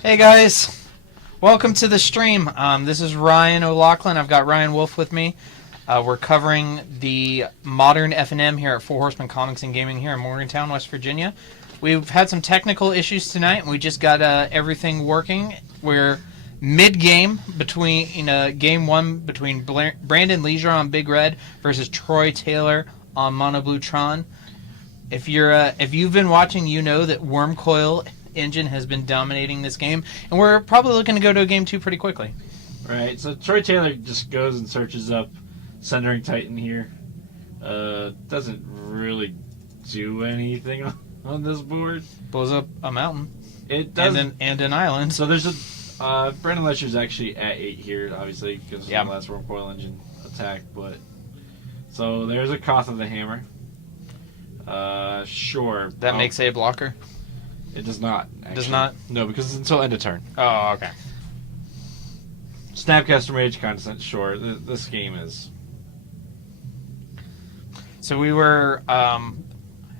Hey guys, welcome to the stream. This is Ryan O'Loughlin. I've got Ryan Wolf with me. We're covering the modern F&M here at Four Horsemen Comics and Gaming here in Morgantown, West Virginia. We've had some technical issues tonight, and we just got everything working. We're mid-game between game one between Brandon Lasure on Big Red versus Troy Taylor on Mono Blue Tron. If you've been watching, you know that Wormcoil Engine has been dominating this game, and we're probably looking to go to a game two pretty quickly. Right, so Troy Taylor just goes and searches up Centering Titan here. Doesn't really do anything on this board. Blows up a mountain. It does, and an island. So there's a Brandon Lesure's actually at 8 here, obviously, because of the last Wormcoil Engine attack. But so there's a Koth of the Hammer. Sure. That makes a blocker. It does not. Actually. Does not? No, because it's until end of turn. Oh, okay. Snapcaster Mage Condescent, sure. This game is. So we were,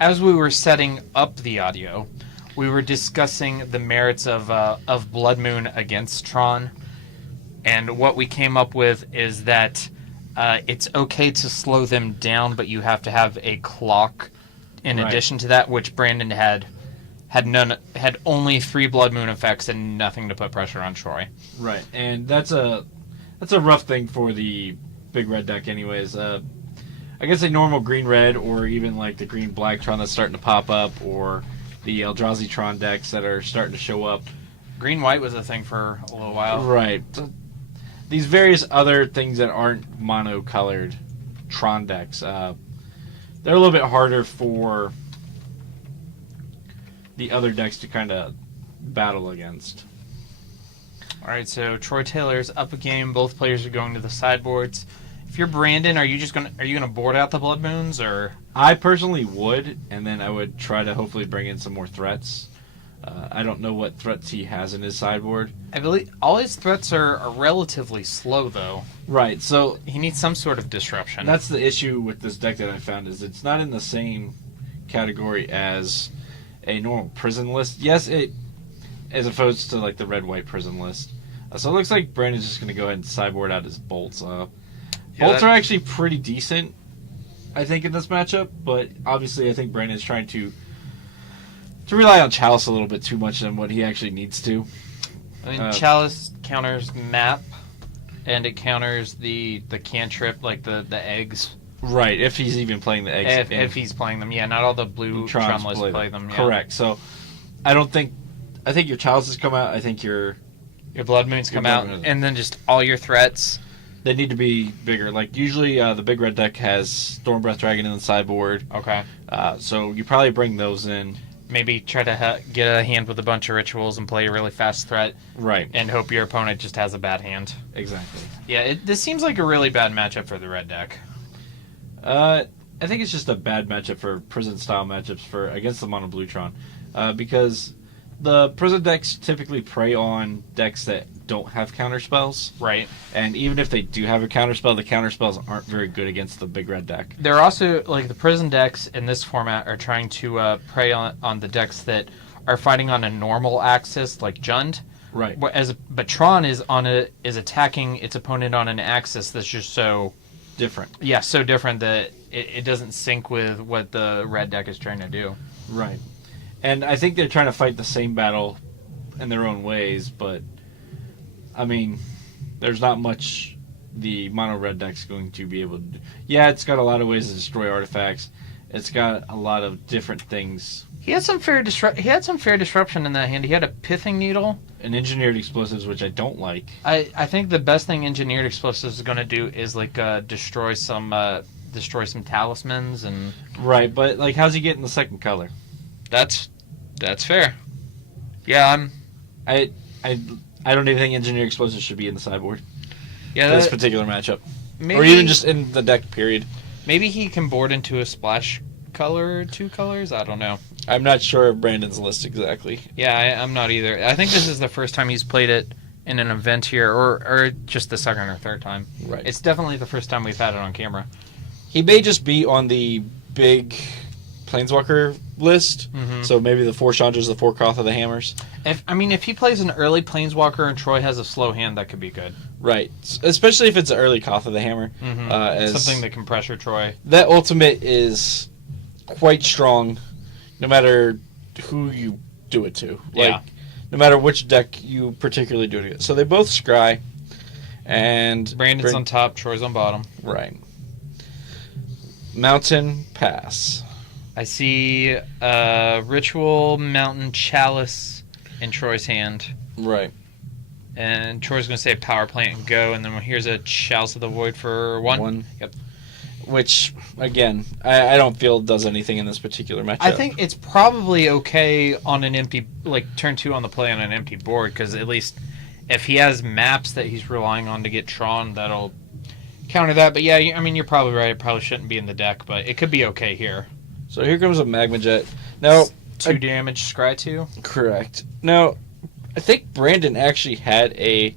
as we were setting up the audio, we were discussing the merits of Blood Moon against Tron, and what we came up with is that it's okay to slow them down, but you have to have a clock in addition to that, which Brandon had only 3 Blood Moon effects and nothing to put pressure on Troy. Right, and that's a rough thing for the Big Red deck anyways. I guess a normal green-red, or even like the green-black Tron that's starting to pop up, or the Eldrazi Tron decks that are starting to show up. Green-white was a thing for a little while. Right. These various other things that aren't mono-colored Tron decks, they're a little bit harder for the other decks to kind of battle against. All right, so Troy Taylor's up a game. Both players are going to the sideboards. If you're Brandon, are you gonna board out the Blood Moons, or? I personally would, and then I would try to hopefully bring in some more threats. I don't know what threats he has in his sideboard. I believe all his threats are relatively slow, though. Right, so he needs some sort of disruption. That's the issue with this deck that I found, is it's not in the same category as a normal prison list. Yes, it as opposed to like the red-white prison list. So it looks like Brandon's just going to go ahead and sideboard out his bolts. Bolts are actually pretty decent, I think, in this matchup, but obviously I think Brandon's trying to rely on Chalice a little bit too much than what he actually needs to. I mean, Chalice counters map, and it counters the cantrip, like the eggs. Right, if he's even playing the eggs. If he's playing them, yeah. Not all the blue Tron lists play them. Yeah. Correct. So, I think your Chalices come out. I think your Blood Moons come out, and then just all your threats. They need to be bigger. Like, usually the Big Red deck has Stormbreath Dragon in the sideboard. Okay. So, you probably bring those in. Maybe try to get a hand with a bunch of rituals and play a really fast threat. Right. And hope your opponent just has a bad hand. Exactly. Yeah, this seems like a really bad matchup for the red deck. I think it's just a bad matchup for prison-style matchups against the Mono Blue Tron. Because the prison decks typically prey on decks that don't have counterspells. Right. And even if they do have a counterspell, the counterspells aren't very good against the Big Red deck. They're also, like, the prison decks in this format are trying to prey on the decks that are fighting on a normal axis, like Jund. Right. But Tron is attacking its opponent on an axis that's just so different. Yeah, so different that it doesn't sync with what the red deck is trying to do. Right. And I think they're trying to fight the same battle in their own ways, but I mean, there's not much the mono red deck's going to be able to do. Yeah, it's got a lot of ways to destroy artifacts. It's got a lot of different things. He had some fair disruption in that hand. He had a Pithing Needle. And engineered explosives, which I don't like. I think the best thing engineered explosives is going to do is like destroy some talismans and. Right, but like, how's he getting the second color? That's fair. Yeah, I don't even think engineered explosives should be in the sideboard. Yeah, this particular matchup, or even just in the deck. Period. Maybe he can board into a splash color or 2 colors. I don't know. I'm not sure of Brandon's list exactly. Yeah, I'm not either. I think this is the first time he's played it in an event here, or just the second or third time. Right. It's definitely the first time we've had it on camera. He may just be on the big Planeswalker list. Mhm. So maybe the 4 Chandras, the 4 Koth of the Hammers. If he plays an early Planeswalker and Troy has a slow hand, that could be good. Right. Especially if it's an early Koth of the Hammer. Mm-hmm. Something that can pressure Troy. That ultimate is quite strong no matter who you do it to. Like, no matter which deck you particularly do it against. So they both scry. And Brandon's on top, Troy's on bottom. Right. Mountain Pass. I see Ritual, Mountain, Chalice in Troy's hand. Right. And Troy's going to say Power Plant and go, and then here's a Chalice of the Void for 1. Yep. Which, again, I don't feel does anything in this particular matchup. I think it's probably okay on an empty, like turn 2 on the play on an empty board, because at least if he has maps that he's relying on to get Tron, that'll counter that. But yeah, I mean, you're probably right. It probably shouldn't be in the deck, but it could be okay here. So here comes a Magma Jet. Now, 2 damage, scry 2. Correct. Now, I think Brandon actually had a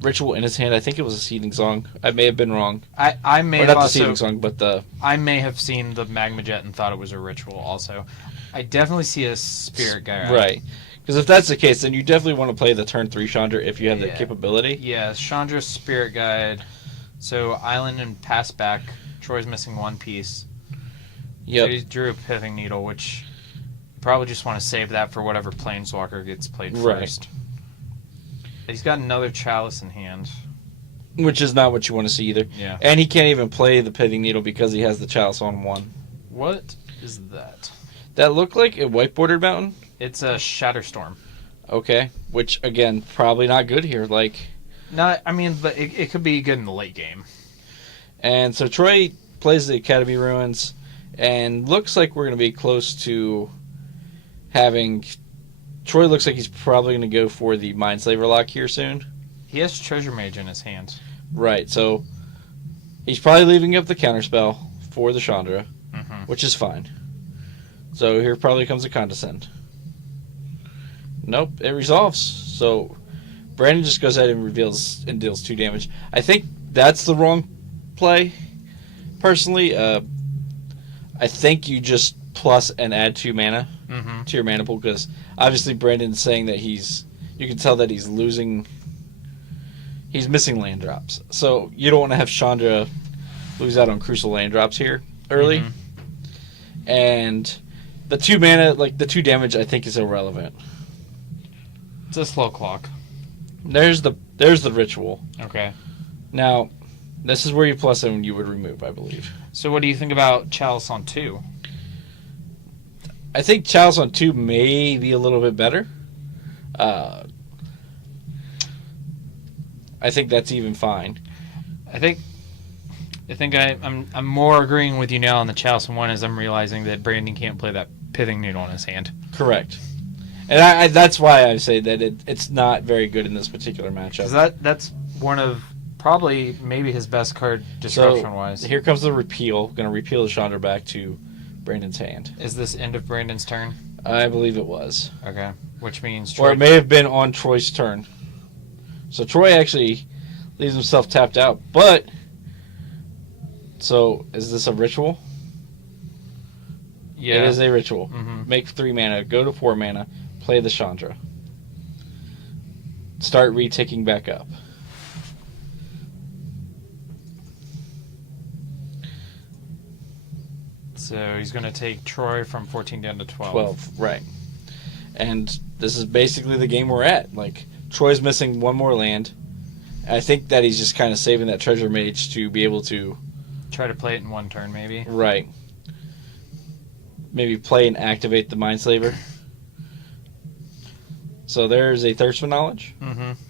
ritual in his hand. I think it was a Seething Song. I may have been wrong. I may or have not also, the Seething Song, but the... I may have seen the Magma Jet and thought it was a ritual also. I definitely see a Spirit guy. Right. Because if that's the case, then you definitely want to play the turn 3 Chandra if you have the capability. Yeah, Chandra's Spirit Guide. So Island and pass back. Troy's missing 1 piece. Yep. So he drew a Pithing Needle, which you probably just want to save that for whatever Planeswalker gets played first. He's got another Chalice in hand. Which is not what you want to see either. Yeah. And he can't even play the Pithing Needle because he has the Chalice on 1. What is that? That looked like a white-bordered mountain? It's a Shatterstorm. Okay. Which, again, probably not good here. Like, Not, I mean, but it could be good in the late game. And so Troy plays the Academy Ruins, and looks like we're going to be close to having... Troy looks like he's probably going to go for the Mindslaver lock here soon. He has Treasure Mage in his hand. Right, so he's probably leaving up the counterspell for the Chandra, which is fine. So here probably comes a Condescend. Nope, it resolves. So Brandon just goes ahead and reveals and deals 2 damage. I think that's the wrong play, personally. I think you just plus and add 2 mana to your mana pool, because obviously Brandon's saying that you can tell that he's missing land drops. So you don't want to have Chandra lose out on crucial land drops here early. And the 2 mana, like the 2 damage, I think is irrelevant. It's a slow clock. There's the ritual. Okay. Now, this is where you plus and you would remove, I believe. So what do you think about Chalice on 2? I think Chalice on 2 may be a little bit better. I think that's even fine. I think I'm more agreeing with you now on the Chalice on 1 as I'm realizing that Brandon can't play that Pithing Needle in his hand. Correct. And that's why I say that it's not very good in this particular matchup. That's one of probably maybe his best card disruption-wise. So here comes the repeal. Going to repeal the Chandra back to Brandon's hand. Is this end of Brandon's turn? I believe it was. Okay. Which means Troy... Or it may have been on Troy's turn. So Troy actually leaves himself tapped out. But... So, is this a ritual? Yeah. It is a ritual. Make 3 mana, go to 4 mana, play the Chandra. Start reticking back up. So he's going to take Troy from 14 down to 12. 12, right. And this is basically the game we're at. Like, Troy's missing 1 more land. I think that he's just kind of saving that Treasure Mage to be able to... Try to play it in 1 turn, maybe. Right. Maybe play and activate the Mindslaver. So there's a Thirst for Knowledge.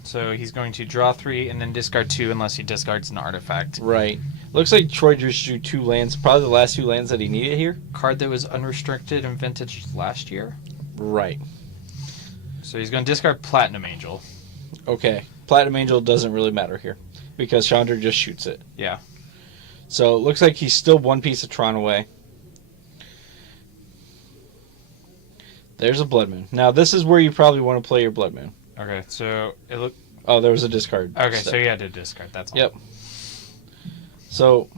So he's going to draw 3 and then discard 2 unless he discards an artifact. Right. Looks like Troy just drew 2 lands. Probably the last 2 lands that he needed here. Card that was unrestricted in Vintage last year. Right. So he's going to discard Platinum Angel. Okay. Platinum Angel doesn't really matter here, because Chandra just shoots it. Yeah. So it looks like he's still 1 piece of Tron away. There's a Blood Moon. Now this is where you probably want to play your Blood Moon. Okay, so it looked... Oh, there was a discard. Okay, so you had to discard, that's all. Yep. So...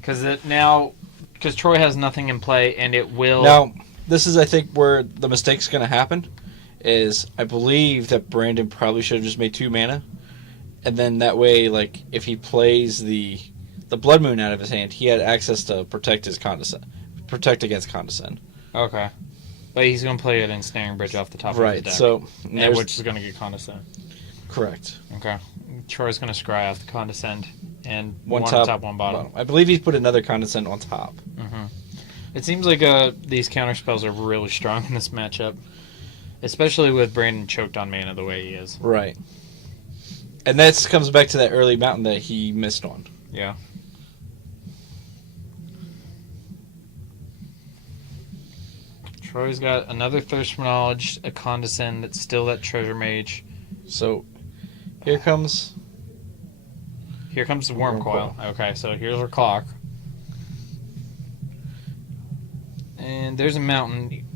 Because now Because Troy has nothing in play, and it will... Now, this is, I think, where the mistake's going to happen, is I believe that Brandon probably should have just made 2 mana, and then that way, like, if he plays the Blood Moon out of his hand, he had access to protect against Condescend. Okay. But he's going to play it in Snaring Bridge off the top of his Right, deck. so... Which is going to get Condescend. Correct. Okay. Troy's going to scry off the Condescend, and One on top, top, one bottom. I believe he's put another Condescend on top. Mm-hmm. It seems like these counter spells are really strong in this matchup, especially with Brandon choked on mana the way he is. Right. And that comes back to that early mountain that he missed on. Yeah. Troy's got another Thirst for Knowledge, a Condescend that's still that Treasure Mage. So, here comes... Here comes the Worm Coil. Okay, so here's our clock. And there's a mountain.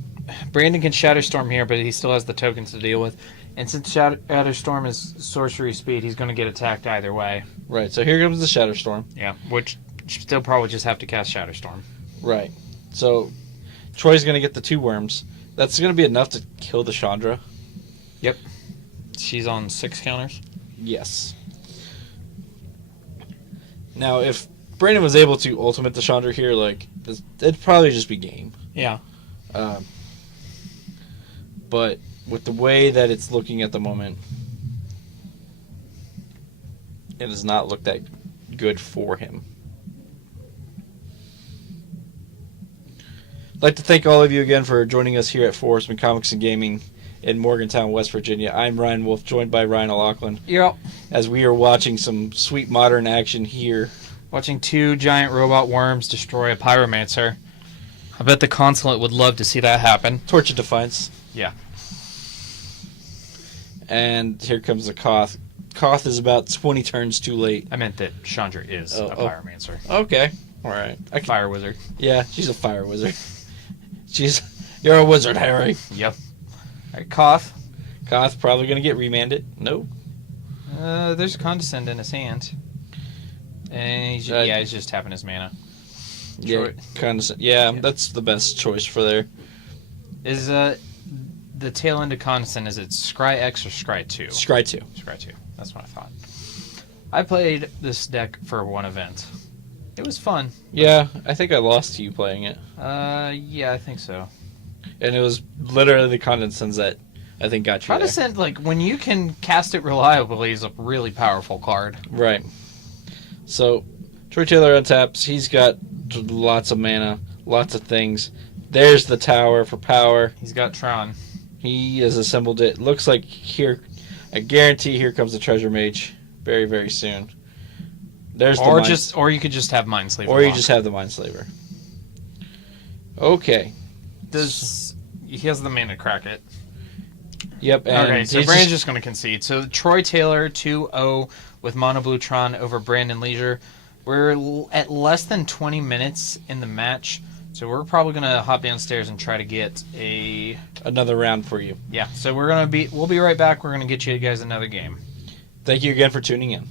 Brandon can Shadow Storm here, but he still has the tokens to deal with. And since Shadow Storm is sorcery speed, he's going to get attacked either way. Right, so here comes the Shadow Storm. Yeah, which still probably just have to cast Shadow Storm. Right. So, Troy's going to get the 2 worms. That's going to be enough to kill the Chandra. Yep. She's on 6 counters. Yes. Now, if Brandon was able to ultimate the Chandra here, like, it'd probably just be game. Yeah. But with the way that it's looking at the moment, it does not look that good for him. I'd like to thank all of you again for joining us here at Four Horsemen Comics and Gaming in Morgantown, West Virginia. I'm Ryan Wolf, joined by Ryan O'Loughlin. Yep. As we are watching some sweet modern action here. Watching 2 giant robot worms destroy a Pyromancer. I bet the Consulate would love to see that happen. Torch of Defiance. Yeah. And here comes the Koth. Koth is about 20 turns too late. I meant that Chandra is a Pyromancer. Okay. All right. Fire Wizard. Yeah, she's a fire wizard. You're a wizard, Harry. Yep. All right, Koth. Koth probably going to get remanded. Nope. There's a Condescend in his hand. And he's just tapping his mana. Yeah, that's the best choice for there. Is the tail end of Condescend, is it Scry X or Scry 2? Scry 2. Scry 2. That's what I thought. I played this deck for one event. It was fun. Yeah, I think I lost to you playing it. Yeah, I think so. And it was literally the Condescends that I think got you Condescend, like, when you can cast it reliably, is a really powerful card. Right. So, Troy Taylor untaps. He's got lots of mana, lots of things. There's the tower for power. He's got Tron. He has assembled it. Looks like here, I guarantee here comes the Treasure Mage very, very soon. There's or you could just have Mindslaver. Or you just have the Mindslaver. Okay. He has the mana to crack it. Yep. And okay, so Brandon's just going to concede. So Troy Taylor 2-0 with Mono Blue Tron over Brandon Lasure. We're at less than 20 minutes in the match, so we're probably going to hop downstairs and try to get another round for you. Yeah. So we'll be right back. We're going to get you guys another game. Thank you again for tuning in.